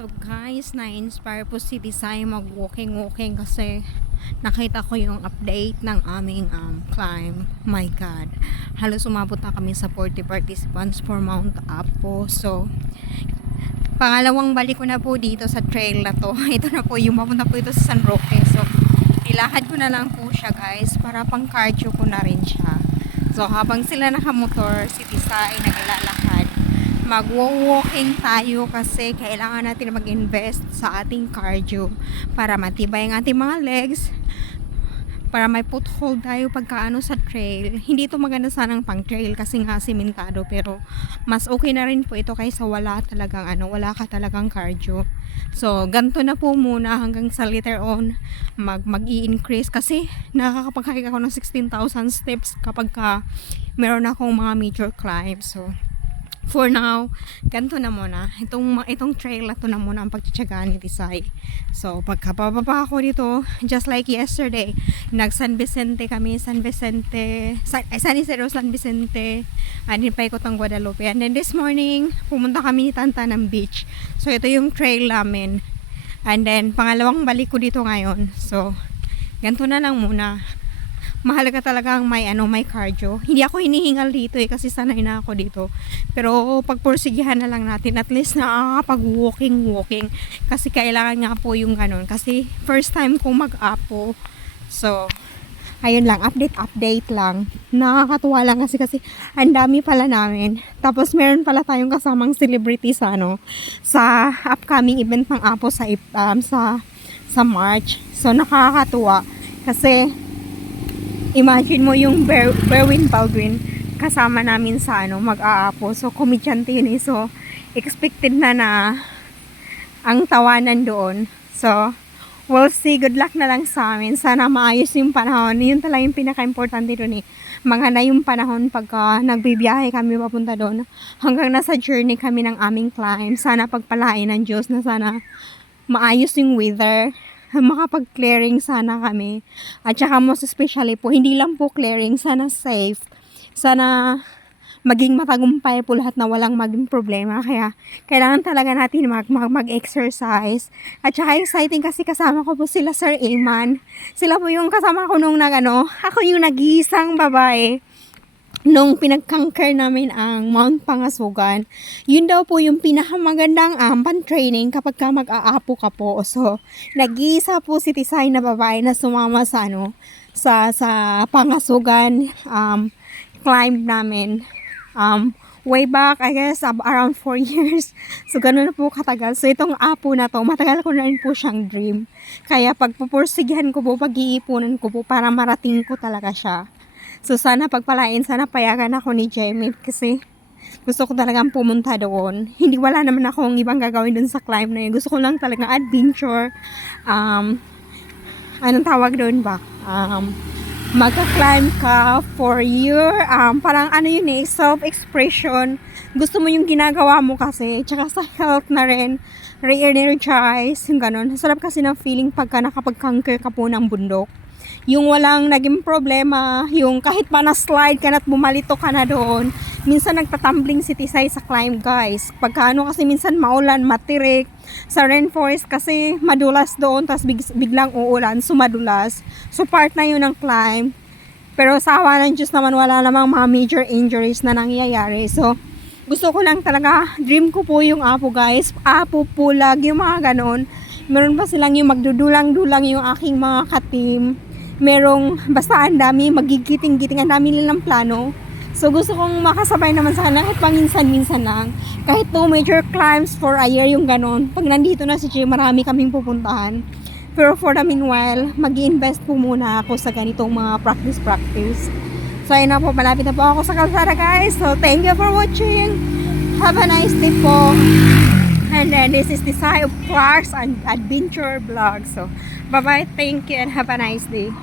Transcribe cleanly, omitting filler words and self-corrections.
So guys, na-inspire po si Desai mag-walking kasi nakita ko yung update ng aming climb. My God, halos umabot na kami sa 40 participants for Mount Apo. So pangalawang balik ko na po dito sa trail na to. Ito na po yung mapunta po ito sa San Roque. So ilakad ko na lang po siya guys para pang cardio ko na rin siya. So habang sila nakamotor, si Desai naglalakad, magwo-walking tayo kasi kailangan natin mag-invest sa ating cardio para matibay ang ating mga legs, para may foothold tayo pagkaano sa trail. Hindi ito maganda sanang pang trail kasi nga simentado, pero mas okay na rin po ito kaysa wala ka talagang cardio. So ganito na po muna hanggang sa later on mag-i-increase kasi nakakapag-hike ako ng 16,000 steps kapag meron akong mga major climbs. So for now, ganito na muna. Itong trail na to na muna ang pagtsatsagaan ni Desai. So, pagkababa ako dito, just like yesterday, nag-San Vicente kami, San Isidro, San Vicente, and then paikot ang Guadalupe. And then this morning, pumunta kami ni Tantanang Beach. So, ito yung trail namin. And then, pangalawang balik ko dito ngayon. So, ganito na lang muna. Mahalaga talaga ang may cardio. Hindi ako hinihingal dito kasi sanay na ako dito. Pero pagpursigihan na lang natin, at least nakakapag-walking kasi kailangan nga po yung ganun. Kasi first time kong mag-apo. So ayun lang, update lang. Nakakatuwa lang kasi ang dami pala namin. Tapos meron pala tayong kasamang celebrity sa upcoming event ng apo sa March. So nakakatuwa kasi imagine mo yung Berwin Baldwin kasama namin sa mag-aapo. So komedyante yun eh. So expected na ang tawanan doon. So we'll see. Good luck na lang sa amin. Sana maayos yung panahon. Yun talaga yung pinaka-importante doon eh. Maganda yung panahon pagka nagbibiyahe kami papunta doon. Hanggang nasa journey kami ng aming climb. Sana pagpalain ng Diyos na sana maayos yung weather. Makapag-clearing sana kami. At saka most especially po, hindi lang po clearing, sana safe. Sana maging matagumpay po lahat na walang maging problema. Kaya kailangan talaga natin mag-exercise. At saka exciting kasi kasama ko po sila Sir Eman. Sila po yung kasama ko nung ako yung nag-iisang babae nung pinag-conquer namin ang Mount Pangasugan. Yun daw po yung pinakamagandang pan-training kapag mag-aapo ka po. So, nag-iisa po si Desai na babae na sumama sa Pangasugan climb namin. Way back, I guess, around 4 years. So, ganun na po katagal. So, itong apo na to, matagal ko na rin po siyang dream. Kaya pagpupursigihan ko po, pag-iipunan ko po para marating ko talaga siya. So sana pagpalain, sana payagan ako ni Jamie kasi gusto ko talagang pumunta doon. Wala naman akong ibang gagawin doon sa climb na yun. Gusto ko lang talagang adventure. Anong tawag doon ba? Magka-climb ka for your, parang yun eh, self-expression. Gusto mo yung ginagawa mo kasi, tsaka sa health na rin, re-energize, yung ganun. Sarap kasi ng feeling pagka nakapag-conquer ka po ng bundok. Yung walang naging problema, yung kahit pa na-slide ka na at bumalito ka na doon. Minsan nagtatumbling si Desai sa climb guys. Pagka kasi minsan maulan, matirik. Sa rainforest kasi madulas doon, tapos biglang uulan, so madulas. So part na yun ng climb. Pero sa awa ng Diyos naman, wala namang mga major injuries na nangyayari. So gusto ko lang talaga, dream ko po yung apo guys. Apo, pulag, yung mga ganon. Meron pa silang yung magdudulang-dulang yung aking mga ka-team. Merong, basta ang dami, magigiting-giting, ang dami nilang plano. So gusto kong makasabay naman sa kanila kahit paminsan-minsan lang. Kahit 2 major climbs for a year yung ganon. Pag nandito na si Jay, marami kaming pupuntahan. Pero for the meanwhile, mag-i-invest po muna ako sa ganitong mga practice. So ayun na po, malapit na po ako sa kalsada guys. So thank you for watching. Have a nice day po. And then this is Desai of Clark's Adventure Vlog. So bye-bye, thank you, and have a nice day.